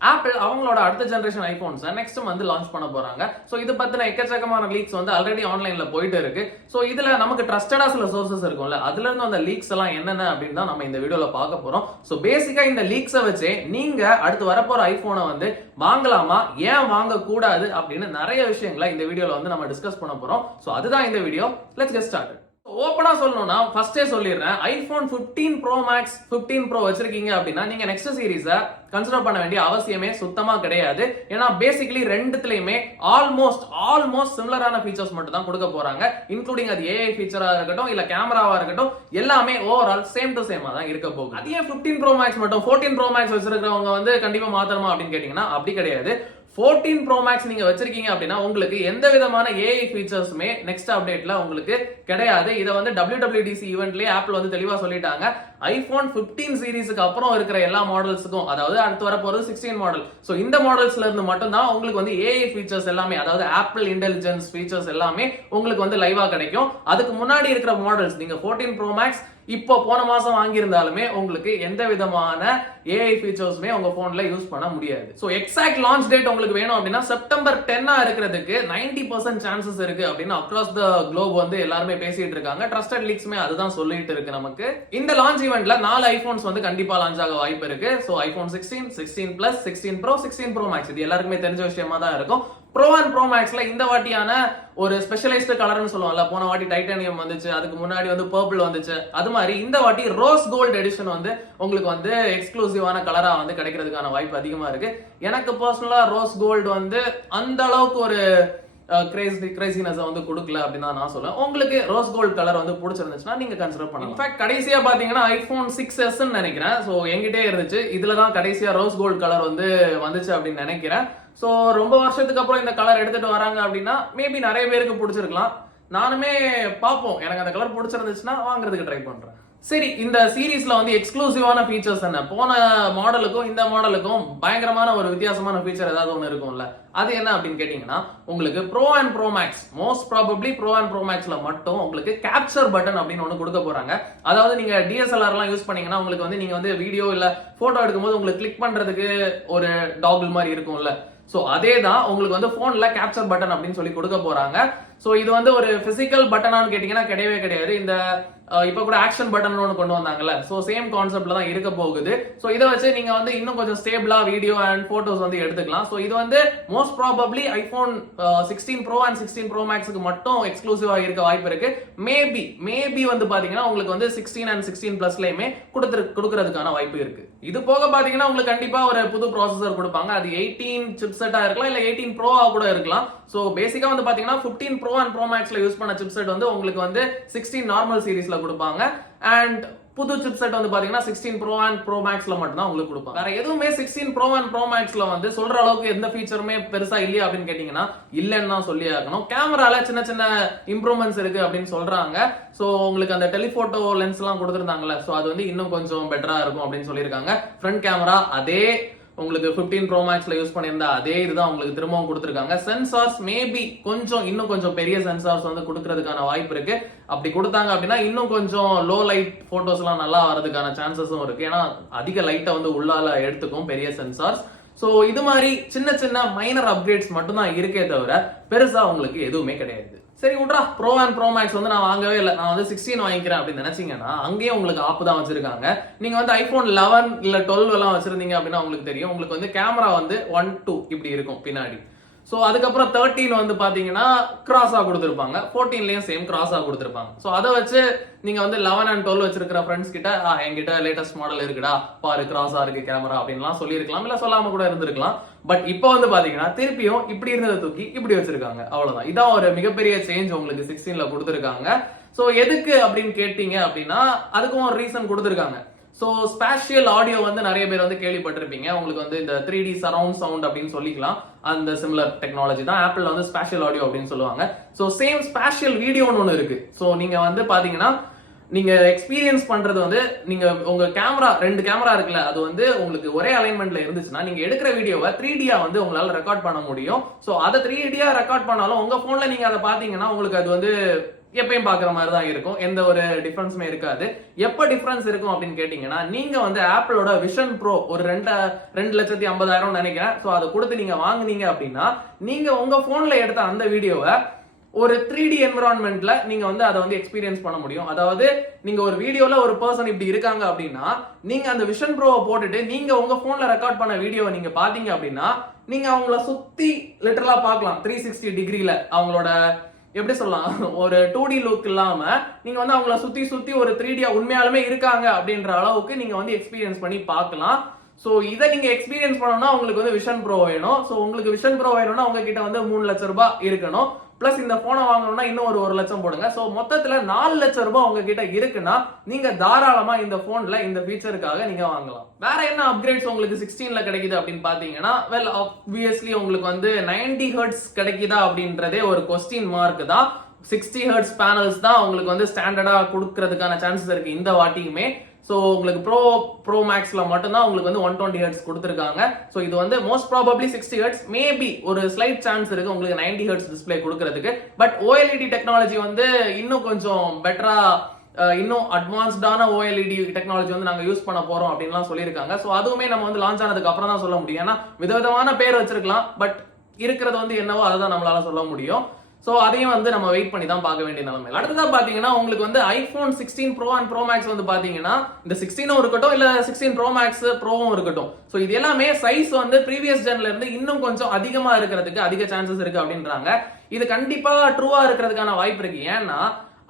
Apple அவங்களோட அடுத்த generation iPhones next வந்து லான்ச் பண்ண போறாங்க. சோ இது பத்தின எக்கச்சக்கமான லீக்ஸ் வந்து ஆல்ரெடி ஆன்லைன்ல போயிட்டு இருக்கு. சோ இதுல நமக்கு ட்ரஸ்டடா சில சோர்சஸ் இருக்கும்ல, அதுல இருந்து அந்த லீக்ஸ் எல்லாம் என்னென்ன அப்படின்னு தான் நம்ம இந்த வீடியோல பார்க்க போறோம். சோ பேசிக்கா இந்த லீக்ஸை வச்சே நீங்க அடுத்து வரப்போற ஐபோனை வந்து வாங்கலாமா, ஏன் வாங்க கூடாது அப்படின்னு நிறைய விஷயங்களை இந்த வீடியோல வந்து நம்ம டிஸ்கஸ் பண்ண போறோம். சோ அதுதான் இந்த வீடியோ. Let's get started. ஓப்பனா சொல்லணும்னா ஃபர்ஸ்டே சொல்லிடுறேன், ஐபோன் 15 ப்ரோ மேக்ஸ் 15 ப்ரோ வச்சிருக்கீங்க அப்படின்னா நீங்க நெக்ஸ்ட் சீரிஸை கன்சிடர் பண்ண வேண்டிய அவசியமே சுத்தமா கிடையாது. ஏன்னா பேசிக்கலி ரெண்டுத்துலயுமே ஆல்மோஸ்ட் சிமிலரான ஃபீச்சர்ஸ் மட்டும் தான் கொடுக்க போறாங்க. இன்க்ளூடிங் அது ஏஐ ஃபீச்சரா இருக்கட்டும் இல்ல கேமராவா இருக்கட்டும், எல்லாமே ஓவரால் சேம் டு சேமா தான் இருக்க போகுது. அதே 15 ப்ரோ மேக்ஸ் மட்டும் 14 ப்ரோ மேக்ஸ் வச்சிருக்கிறவங்க வந்து கண்டிப்பா மாத்தணுமா அப்படின்னு கேட்டீங்கன்னா அப்படி கிடையாது. 14 ப்ரோ மேக்ஸ் நீங்க வச்சிருக்கீங்க அப்படின்னா உங்களுக்கு எந்த விதமான ஏஐ ஃபீச்சர்ஸ்மே நெக்ஸ்ட் அப்டேட்ல உங்களுக்கு கிடையாது. இதை வந்து WWDC ஈவென்ட்லயே ஆப்பிள் வந்து தெளிவா சொல்லிட்டாங்க. ஐபோன் 15 சீரிஸ்க்கு அப்புறம் இருக்கிற எல்லா மாடல்ஸுக்கும், அதாவது அடுத்து வர போறது 16 மாடல், சோ இந்த மாடல்ஸ்ல இருந்து மட்டும் தான் உங்களுக்கு வந்து ஏஐ ஃபீச்சர்ஸ் எல்லாமே, அதாவது ஆப்பிள் இன்டெலிஜென்ஸ் ஃபீச்சர்ஸ் எல்லாமே உங்களுக்கு வந்து லைவா கிடைக்கும். அதுக்கு முன்னாடி இருக்கிற மாடல்ஸ் நீங்க 14 ப்ரோ மேக்ஸ் இப்போ போன மாசம் வாங்கியிருந்தாலுமே உங்களுக்கு எந்த விதமான ஏஐ ஃபீச்சர்ஸ்மே உங்க போன்ல யூஸ் பண்ண முடியாது. சோ எக்ஸாக்ட் லான்ச் டேட் உங்களுக்கு வேணும் அப்படின்னா செப்டம்பர் 10 இருக்கிறதுக்கு 90% சான்சஸ் இருக்கு அப்படின்னு அக்ராஸ் த குளோப் வந்து எல்லாருமே பேசிட்டு இருக்காங்க. ட்ரஸ்டட் லீக்ஸ்மே அதுதான் சொல்லிட்டு இருக்கு நமக்கு. இந்த லான்ச் ஈவென்ட்ல 4 ஐபோன்ஸ் வந்து கண்டிப்பா லான்ச் ஆக வாய்ப்பு இருக்கு. So iPhone 16, 16 plus, 16 pro, 16 pro max, இது எல்லாருக்குமே தெரிஞ்ச விஷயமா தான் இருக்கும். ப்ரோ அண்ட் ப்ரோ மேக்ஸ்ல இந்த வாட்டியான ஒரு ஸ்பெஷலைஸ்டு கலர்னு சொல்லுவாங்கல்ல, போன வாட்டி டைட்டானியம் வந்துச்சு, அதுக்கு முன்னாடி வந்து பர்பிள் வந்துச்சு, அது மாதிரி இந்த வாட்டி ரோஸ் கோல்ட் எடிஷன் வந்து உங்களுக்கு வந்து எக்ஸ்க்ளூசிவான கலரா வந்து கிடைக்கிறதுக்கான வாய்ப்பு அதிகமா இருக்கு. எனக்கு பர்சனலா ரோஸ் கோல்டு வந்து அந்த அளவுக்கு ஒரு கிரேசினஸ் வந்து கொடுக்கல அப்படின்னு நான் சொல்லுவேன். உங்களுக்கு ரோஸ் கோல்ட் கலர் வந்து பிடிச்சிருந்துச்சுன்னா நீங்க கன்சிடர் பண்ணலாம். இன்ஃபேக்ட் கடைசியா பாத்தீங்கன்னா ஐபோன் 6s நினைக்கிறேன், சோ என்கிட்டே இருந்துச்சு, இதுலதான் கடைசியா ரோஸ் கோல்ட் கலர் வந்து வந்துச்சு அப்படின்னு நினைக்கிறேன். சோ ரொம்ப வருஷத்துக்கு அப்புறம் இந்த கலர் எடுத்துட்டு வராங்க அப்படின்னா மேபி நிறைய பேருக்கு பிடிச்சிருக்கலாம். நானுமே பார்ப்போம், எனக்கு அந்த கலர் பிடிச்சிருந்துச்சுன்னா வாங்குறதுக்கு ட்ரை பண்றேன். சரி, இந்த சீரீஸ்ல வந்து எக்ஸ்க்ளூசிவான ஃபீச்சர்ஸ் என்ன? போன மாடலுக்கும் இந்த மாடலுக்கும் பயங்கரமான ஒரு வித்தியாசமான ஃபீச்சர் ஏதாவது ஒன்று இருக்கும்ல, அது என்ன அப்படின்னு கேட்டீங்கன்னா உங்களுக்கு Pro and bro Max, most probably Pro and bro மேக்ஸ்ல மட்டும் உங்களுக்கு கேப்சர் பட்டன் அப்படின்னு ஒன்று கொடுக்க போறாங்க. அதாவது நீங்க DSLR எல்லாம் யூஸ் பண்ணீங்கன்னா உங்களுக்கு வந்து நீங்க வந்து வீடியோ இல்ல போட்டோ எடுக்கும்போது உங்களுக்கு கிளிக் பண்றதுக்கு ஒரு டாகிள் மாதிரி இருக்கும்ல, சோ அதே தான் உங்களுக்கு வந்து போன்ல கேப்சர் பட்டன் அப்படின்னு சொல்லி கொடுக்க போறாங்க. சோ இது வந்து ஒரு பிசிக்கல் பட்டனான்னு கேட்டீங்கன்னா கிடையவே கிடையாது. இந்த இப்ப கூட ஆக்ஷன் பட்டன் ஒன்று கொண்டு வந்தாங்கல்ல, சோ சேம் கான்செப்ட்ல தான் இருக்க போகுது. சோ இதை வச்சு நீங்க வந்து இன்னும் கொஞ்சம் ஸ்டேபிளா வீடியோ அண்ட் போட்டோஸ் வந்து எடுத்துக்கலாம். சோ இது வந்து most probably iPhone 16 pro and 16 pro மேக்ஸ்க்கு மட்டும் எக்ஸ்க்ளூசிவா இருக்க வாய்ப்பு இருக்கு. மேபி வந்து பாத்தீங்கன்னா உங்களுக்கு வந்து 16 அண்ட் 16 பிளஸ்லயுமே கொடுக்கறதுக்கான வாய்ப்பு இருக்கு. இது போக பாத்தீங்கன்னா உங்களுக்கு கண்டிப்பா ஒரு புது ப்ராசஸர் கொடுப்பாங்க. அது 18 சிப்செட்டா இருக்கலாம், இல்ல 18 ப்ரோவா கூட இருக்கலாம். சோ பேசிக்கா வந்து பாத்தீங்கன்னா 15 ப்ரோ அண்ட் ப்ரோ மேக்ஸ்ல யூஸ் பண்ண சிப்செட் வந்து உங்களுக்கு வந்து 16 நார்மல் சீரிஸ்ல கொடுப்பாங்க. அண்ட் புது சிப்செட் வந்து பாத்தீங்கன்னா 16 ப்ரோ அண்ட் ப்ரோ மேக்ஸ்ல மட்டும் தான் உங்களுக்கு கொடுப்பாங்க. வேற எதுவுமே 16 ப்ரோ அண்ட் ப்ரோ மேக்ஸ்ல வந்து சொல்ற அளவுக்கு எந்த ஃபீச்சருமே பெருசா இல்லையா அப்படின்னு கேட்டீங்கன்னா இல்லன்னு தான் சொல்லி ஆகணும். கேமரால சின்ன சின்ன இம்ப்ரூவ்மெண்ட்ஸ் இருக்கு அப்படின்னு சொல்றாங்க. சோ உங்களுக்கு அந்த டெலிபோட்டோ லென்ஸ் எல்லாம் கொடுத்துருந்தாங்கல்ல, சோ அது வந்து இன்னும் கொஞ்சம் பெட்டரா இருக்கும் அப்படின்னு சொல்லியிருக்காங்க. ஃப்ரண்ட் கேமரா அதே உங்களுக்கு 15 ப்ரோ மேக்ஸ்ல யூஸ் பண்ணியிருந்தா அதே இதுதான் உங்களுக்கு திரும்பவும் கொடுத்துருக்காங்க. சென்சார்ஸ் மேபி இன்னும் கொஞ்சம் பெரிய சென்சார்ஸ் வந்து கொடுக்கறதுக்கான வாய்ப்பு இருக்கு. அப்படி கொடுத்தாங்க அப்படின்னா இன்னும் கொஞ்சம் லோ லைட் போட்டோஸ் எல்லாம் நல்லா வரதுக்கான சான்சஸும் இருக்கு. ஏன்னா அதிக லைட்டை வந்து உள்ளால எடுத்துக்கும் பெரிய சென்சார்ஸ். சோ இது மாதிரி சின்ன சின்ன மைனர் அப்கிரேட்ஸ் மட்டும் தான் இருக்கே தவிர பெருசா உங்களுக்கு எதுவுமே கிடையாது. சரி விட்றா, ப்ரோ அண்ட் ப்ரோ மேக்ஸ் வந்து நான் வாங்கவே இல்லை, நான் வந்து 16 வாங்கிக்கிறேன் அப்படின்னு நினைச்சீங்கன்னா அங்கேயும் உங்களுக்கு ஆப் தான் வச்சிருக்காங்க. நீங்க வந்து ஐபோன் 11 இல்ல 12 எல்லாம் வச்சிருந்தீங்க அப்படின்னா உங்களுக்கு தெரியும், உங்களுக்கு வந்து கேமரா வந்து 1, 2 இப்படி இருக்கும் பின்னாடி. சோ அதுக்கப்புறம் 13 வந்து பாத்தீங்கன்னா கிராஸா கொடுத்திருப்பாங்க, 14லயும் சேம் கிராஸா கொடுத்திருப்பாங்க. சோ அதை வச்சு நீங்க வந்து 11 அண்ட் 12 வச்சிருக்கிற ஃப்ரெண்ட்ஸ் கிட்ட என்கிட்ட லேட்டஸ்ட் மாடல் இருக்குடா பாரு, கிராஸா இருக்கு கேமரா அப்படின்லாம் சொல்லியிருக்கலாம், இல்ல சொல்லாம கூட இருந்திருக்கலாம். பட் இப்போ வந்து பாத்தீங்கன்னா திருப்பியும் இப்படி இருந்ததை தூக்கி இப்படி வச்சிருக்காங்க, அவ்வளவுதான். இதான் ஒரு மிகப்பெரிய சேஞ்ச் உங்களுக்கு 16ல கொடுத்திருக்காங்க. சோ எதுக்கு அப்படின்னு கேட்டீங்க அப்படின்னா அதுக்கும் ஒரு ரீசன் கொடுத்திருக்காங்க. சோ ஸ்பேஷியல் ஆடியோ வந்து நிறைய பேர் வந்து கேள்விப்பட்டிருப்பீங்க. உங்களுக்கு வந்து இந்த 3D சரவுண்ட் சவுண்ட் அப்படின்னு சொல்லிக்கலாம், அந்த சிமிலர் டெக்னாலஜி தான் ஆப்பிள் வந்து ஸ்பேஷியல் ஆடியோ அப்படின்னு சொல்லுவாங்க. சோ சேம் ஸ்பேஷியல் வீடியோன்னு ஒன்று இருக்கு. சோ நீங்க வந்து பாத்தீங்கன்னா நீங்க எக்ஸ்பீரியன்ஸ் பண்றது வந்து நீங்க உங்க கேமரா 2 கேமரா இருக்குல்ல, அது வந்து உங்களுக்கு ஒரே அலைன்மெண்ட்ல இருந்துச்சுன்னா நீங்க எடுக்கிற வீடியோவை 3Dயா வந்து உங்களால ரெக்கார்ட் பண்ண முடியும். சோ அதை 3Dயா ரெக்கார்ட் பண்ணாலும் உங்க போன்ல நீங்க அதை பாத்தீங்கன்னா உங்களுக்கு அது வந்து எப்பயும் பாக்குற மாதிரி தான் இருக்கும், எந்த ஒரு டிஃபரன்ஸுமே இருக்காது. எப்ப டிஃபரன்ஸ் இருக்கும் அப்படின்னு கேட்டீங்கன்னா, நீங்க வந்து ஆப்பிளோட விஷன் ப்ரோ ஒரு 2,50,000 நினைக்கிறேன். சோ அதை கொடுத்து நீங்க வாங்குனீங்க அப்படின்னா, நீங்க உங்க போன்ல எடுத்த அந்த வீடியோவை ஒரு 3D என்விரான்மெண்ட்ல நீங்க வந்து அதை வந்து எக்ஸ்பீரியன்ஸ் பண்ண முடியும். அதாவது நீங்க ஒரு வீடியோல ஒரு பர்சன் இப்படி இருக்காங்க அப்படின்னா, நீங்க அந்த விஷன் ப்ரோவை போட்டுட்டு நீங்க உங்க போன்ல ரெக்கார்ட் பண்ண வீடியோவை நீங்க பாத்தீங்க அப்படின்னா, நீங்க அவங்கள சுத்தி லிட்டரலா பார்க்கலாம் 360 டிகிரில. அவங்களோட எப்படி சொல்லலாம், ஒரு 2D லுக் இல்லாம நீங்க வந்து அவங்கள சுத்தி சுத்தி ஒரு 3D உண்மையாலுமே இருக்காங்க அப்படின்ற அளவுக்கு நீங்க வந்து எக்ஸ்பீரியன்ஸ் பண்ணி பார்க்கலாம். சோ இதை நீங்க எக்ஸ்பீரியன்ஸ் பண்ணணும்னா உங்களுக்கு வந்து விஷன் ப்ரோ வேணும். சோ உங்களுக்கு விஷன் ப்ரோ வேணும்னா உங்ககிட்ட வந்து 3 லட்சம் ரூபாய் இருக்கணும். பிளஸ் இந்த போனை வாங்கணும்னா இன்னும் ஒரு 1 லட்சம் போடுங்க. சோ மொத்தத்துல 4 லட்சம் ரூபாய் உங்ககிட்ட இருக்குன்னா நீங்க தாராளமா இந்த போன்ல இந்த ஃபீச்சருக்காக நீங்க வாங்கலாம். வேற என்ன அப்கிரேட்ஸ் உங்களுக்கு 16ல கிடைக்குது அப்படின்னு பாத்தீங்கன்னா, வெல் ஆப்வியஸ்லி உங்களுக்கு வந்து 90 ஹெர்ட்ஸ் கிடைக்குதா அப்படின்றதே ஒரு கொஸ்டின் மார்க் தான். 60 ஹெர்ட்ஸ் பேனல்ஸ் தான் உங்களுக்கு வந்து ஸ்டாண்டர்டா கொடுக்கறதுக்கான சான்சஸ் இருக்கு இந்த வாட்டியுமே. சோ உங்களுக்கு ப்ரோ மேக்ஸ்ல மட்டும்தான் உங்களுக்கு வந்து 120 ஹெர்ட்ஸ் கொடுத்திருக்காங்க. சோ இது வந்து மோஸ்ட் ப்ராபபிலி 60 ஹெர்ட்ஸ், மேபி ஒரு ஸ்லைட் சான்ஸ் இருக்கு உங்களுக்கு 90 ஹெர்ட்ஸ் டிஸ்ப்ளே கொடுக்கிறதுக்கு. பட் OLED டெக்னாலஜி வந்து இன்னும் கொஞ்சம் பெட்டரா, இன்னும் அட்வான்ஸ்டான OLED டெக்னாலஜி வந்து நாங்க யூஸ் பண்ண போறோம் அப்படின்லாம் சொல்லியிருக்காங்க. சோ அதுவுமே நம்ம வந்து லான்ச் ஆனதுக்கு அப்புறம் தான் சொல்ல முடியும். ஏன்னா விதவிதமான பேர் வச்சிருக்கலாம், பட் இருக்கிறது வந்து என்னவோ அதை தான் நம்மளால சொல்ல முடியும். சோ அதையும் வந்து நம்ம வெயிட் பண்ணி தான் பார்க்க வேண்டிய நிலைமை. அடுத்ததா பாத்தீங்கன்னா உங்களுக்கு வந்து iPhone 16 Pro and Pro Max வந்து பாத்தீங்கன்னா, இந்த 16 இருக்கட்டும் இல்ல 16 Pro Max Proவும் இருக்கட்டும், சோ இது எல்லாமே சைஸ் வந்து ப்ரீவியஸ் ஜென்ல இருந்து இன்னும் கொஞ்சம் அதிகமா இருக்கிறதுக்கு அதிக சான்சஸ் இருக்கு அப்படின்றாங்க. இது கண்டிப்பா ட்ரூவா இருக்கிறதுக்கான வாய்ப்பு இருக்கு. ஏன்னா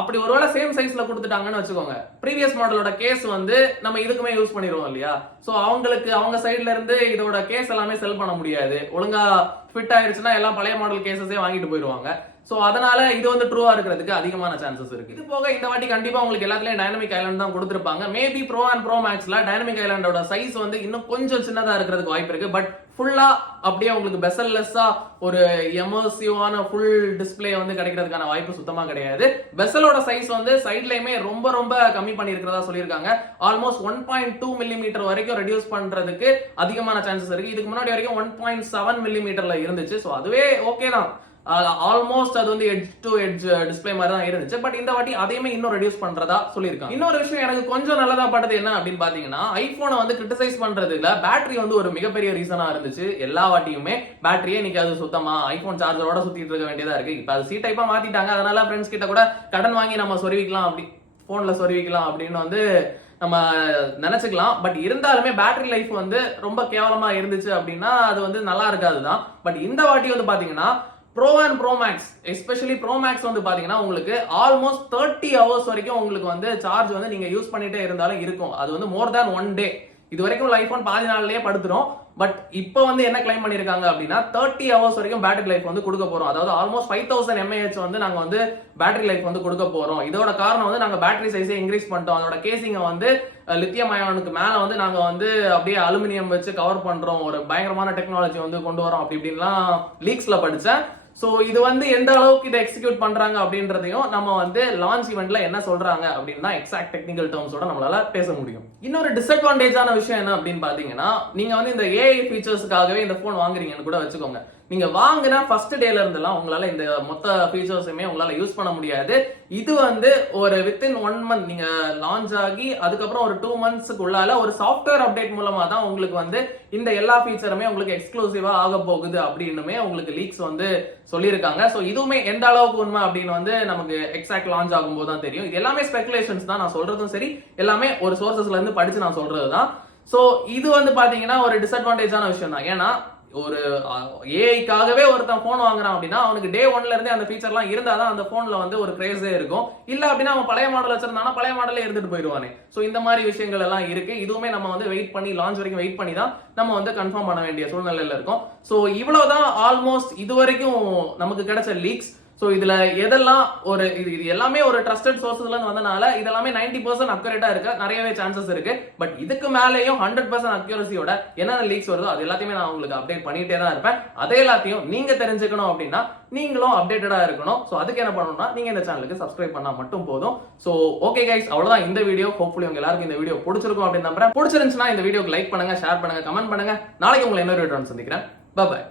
அப்படி ஒருவேளை சேம் சைஸ்ல கொடுத்துட்டாங்கன்னு வச்சுக்கோங்க, ப்ரீவியஸ் மாடலோட கேஸ் வந்து நம்ம இதுக்குமே யூஸ் பண்ணிடுவோம் இல்லையா. சோ அவங்களுக்கு அவங்க சைட்ல இருந்து இதோட கேஸ் எல்லாமே செல் பண்ண முடியாது. ஒழுங்கா ஃபிட் ஆயிருச்சுன்னா எல்லாம் பழைய மாடல் கேசஸே வாங்கிட்டு போயிடுவாங்க. சோ அதனால இது வந்து ட்ரூவா இருக்கிறதுக்கு அதிகமான சான்சஸ் இருக்கு. இது போக இந்த வாட்டி கண்டிப்பா உங்களுக்கு எல்லாத்துலயும் டைனமிக் ஐலாண்ட் தான் கொடுத்திருப்பாங்க. மேபி ப்ரோ அண்ட் ப்ரோ மேக்ஸ்ல டைனமிக் ஐலாண்டோட சைஸ் வந்து இன்னும் கொஞ்சம் சின்னதா இருக்கிறதுக்கு வாய்ப்பு இருக்கு. பட் ஃபுல்லா அப்படியே உங்களுக்கு பெசல்லெஸ்ஸா ஒரு எமர்சிவான ஃபுல் டிஸ்பிளே வந்து கிடைக்கிறதுக்கான வாய்ப்பு சுத்தமா கிடையாது. பெசலோட சைஸ் வந்து சைட்லயுமே ரொம்ப ரொம்ப கம்மி பண்ணி இருக்கிறதா சொல்லியிருக்காங்க. ஆல்மோஸ்ட் 1.2 மில்லிமீட்டர் வரைக்கும் ரெடியூஸ் பண்றதுக்கு அதிகமான சான்சஸ் இருக்கு. இதுக்கு முன்னாடி வரைக்கும் 1.7 மில்லிமீட்டர்ல இருந்துச்சு. சோ அதுவே ஓகே தான், ஆல்மோஸ்ட் அது வந்து எட்ஜ் டு எட்ஜ் டிஸ்பிளே மாதிரி தான் இருந்துச்சு. பட் இந்த வாட்டி அதையுமே இன்னும் ரெடியூஸ் பண்றதா சொல்லியிருக்காங்க. இன்னொரு விஷயம் எனக்கு கொஞ்சம் நல்லதா பட்டது என்ன அப்படின்னு பாத்தீங்கன்னா, ஐபோனை வந்து கிரிட்டிசைஸ் பண்றதுல பேட்டரி வந்து ஒரு மிகப்பெரிய ரீசனா இருந்துச்சு. எல்லா வாட்டியுமே பேட்டரியே இன்னைக்கு அது சுத்தமா ஐபோன் சார்ஜரோட சுத்திட்டு இருக்க வேண்டியதா இருக்கு. இப்ப அது சி டைப்பா மாத்திட்டாங்க. அதனால ஃப்ரெண்ட்ஸ் கிட்ட கூட கடன் வாங்கி நம்ம சொருவிக்கலாம், அப்படி போன்ல சொருவிக்கலாம் அப்படின்னு வந்து நம்ம நினைச்சுக்கலாம். பட் இருந்தாலுமே பேட்டரி லைஃப் வந்து ரொம்ப கேவலமா இருந்துச்சு அப்படின்னா அது வந்து நல்லா இருக்காதுதான். பட் இந்த வாட்டி வந்து பாத்தீங்கன்னா pro and bro max, especially pro max வந்து பாத்தீங்கன்னா உங்களுக்கு ஆல்மோஸ்ட் 30 ஹவர்ஸ் வரைக்கும் உங்களுக்கு வந்து சார்ஜ் வந்து நீங்க யூஸ் பண்ணிட்டே இருந்தாலும் இருக்கும். அது வந்து மோர் தேன் 1 டே. இது வரைக்கும் ஐபோன் பாதி நாள்லயே படுத்துரும். பட் இப்போ வந்து என்ன கிளைம் பண்ணிருக்காங்க அப்படின்னா 30 ஹவர்ஸ் வரைக்கும் பேட்டரி லைஃப் வந்து கொடுக்க போறோம். அதாவது ஆல்மோஸ்ட் 5000 mAh வந்து நாங்க வந்து பேட்டரி லைஃப் வந்து கொடுக்க போறோம். இதோட காரணம் வந்து நாங்க பேட்டரி சைஸை இன்க்ரீஸ் பண்ணிட்டோம். அதோட கேசிங்க வந்து லித்தியம் அயானுக்கு மேல வந்து நாங்க வந்து அப்படியே அலுமினியம் வச்சு கவர் பண்றோம், ஒரு பயங்கரமான டெக்னாலஜி வந்து கொண்டு வரோம் அப்படி இப்படின்லாம் லீக்ஸ்ல படிச்சேன். சோ இது வந்து எந்த அளவுக்கு இதை எக்ஸிக்யூட் பண்றாங்க அப்படின்றதையும் நம்ம வந்து லான்ச் ஈவென்ட்ல என்ன சொல்றாங்க அப்படின்னா எக்ஸாக்ட் டெக்னிக்கல் டேர்ம்ஸோட நம்மளால பேச முடியும். இன்னொரு டிஸ்அட்வான்டேஜான விஷயம் என்ன அப்படின்னு பாத்தீங்கன்னா, நீங்க வந்து இந்த ஏஐ ஃபீச்சர்ஸ்க்காகவே இந்த போன் வாங்குறீங்கன்னு கூட வச்சுக்கோங்க. நீங்க வாங்கினா ஃபர்ஸ்ட் டேல இருந்தெல்லாம் உங்களால இந்த மொத்த ஃபீச்சர்ஸுமே உங்களால யூஸ் பண்ண முடியாது. இது வந்து ஒரு வித்தின் 1 மந்த் நீங்க லான்ச் ஆகி அதுக்கப்புறம் ஒரு 2 மந்த்ஸ்க்கு உள்ளால ஒரு சாஃப்ட்வேர் அப்டேட் மூலமா தான் உங்களுக்கு வந்து இந்த எல்லா ஃபீச்சருமே உங்களுக்கு எக்ஸ்க்ளூசிவா ஆக போகுது அப்படின்னுமே உங்களுக்கு லீக்ஸ் வந்து சொல்லியிருக்காங்க. சோ இதுவுமே எந்த அளவுக்கு உண்மை அப்படின்னு வந்து நமக்கு எக்ஸாக்ட் லான்ச் ஆகும்போது தான் தெரியும். இது எல்லாமே ஸ்பெகுலேஷன்ஸ் தான், நான் சொல்றதும் சரி எல்லாமே ஒரு சோர்சஸ்ல இருந்து படிச்சு நான் சொல்றதுதான். சோ இது வந்து பாத்தீங்கன்னா ஒரு டிஸ்அட்வான்டேஜான விஷயம் தான். ஏன்னா ஒரு ஏஐக்காகவே ஒருத்தன் போன் வாங்குறான் அப்படின்னா அவனுக்கு டே 1ல இருந்தே அந்த ஃபீச்சர்லாம் இருந்தாதான் அந்த போன்ல வந்து ஒரு கிரேஸே இருக்கும். இல்ல அப்படின்னா அவன் பழைய மாடல் வச்சிருந்தானா பழைய மாடலே எடுத்துட்டு போயிடுவானே. சோ இந்த மாதிரி விஷயங்கள் எல்லாம் இருக்கு. இதுவுமே நம்ம வந்து வெயிட் பண்ணி லான்ச் வரைக்கும் வெயிட் பண்ணி தான் நம்ம வந்து கன்ஃபார்ம் பண்ண வேண்டிய சூழ்நிலையில இருக்கும். சோ இவ்வளவுதான் ஆல்மோஸ்ட் இது வரைக்கும் நமக்கு கிடைச்ச லீக்ஸ். சோ இதுல எதெல்லாம் ஒரு இது எல்லாமே ஒரு ட்ரஸ்டட் சோர்சஸ்ல இருந்து வந்தனால இதெல்லாமே 90% அக்யூரேட்டா இருக்க நிறையவே சான்சஸ் இருக்கு. பட் இதுக்கு மேலேயும் 100% அக்யூரசியோட என்னென்ன லீக்ஸ் வருதோ அது எல்லாத்தையுமே நான் உங்களுக்கு அப்டேட் பண்ணிட்டே தான் இருப்பேன். அதே எல்லாத்தையும் நீங்க தெரிஞ்சுக்கணும் அப்படின்னா நீங்களும் அப்டேட்டடா இருக்கணும். சோ அதுக்கு என்ன பண்ணணும்னா நீங்க இந்த சேனலுக்கு சப்ஸ்கிரைப் பண்ணா மட்டும் போதும். சோ ஓகே கைஸ், அவ்வளவுதான் இந்த வீடியோ. ஹோப்ஃபுல்லி உங்க எல்லாருக்கும் இந்த வீடியோ பிடிச்சிருக்கும் அப்படின்னு நம்புறேன். பிடிச்சிருந்துச்சுன்னா இந்த வீடியோக்கு லைக் பண்ணுங்க, ஷேர் பண்ணுங்க, கமெண்ட் பண்ணுங்க. நாளைக்கு உங்களை இன்னொரு வீடியோ சந்திக்கிறேன். Bye by.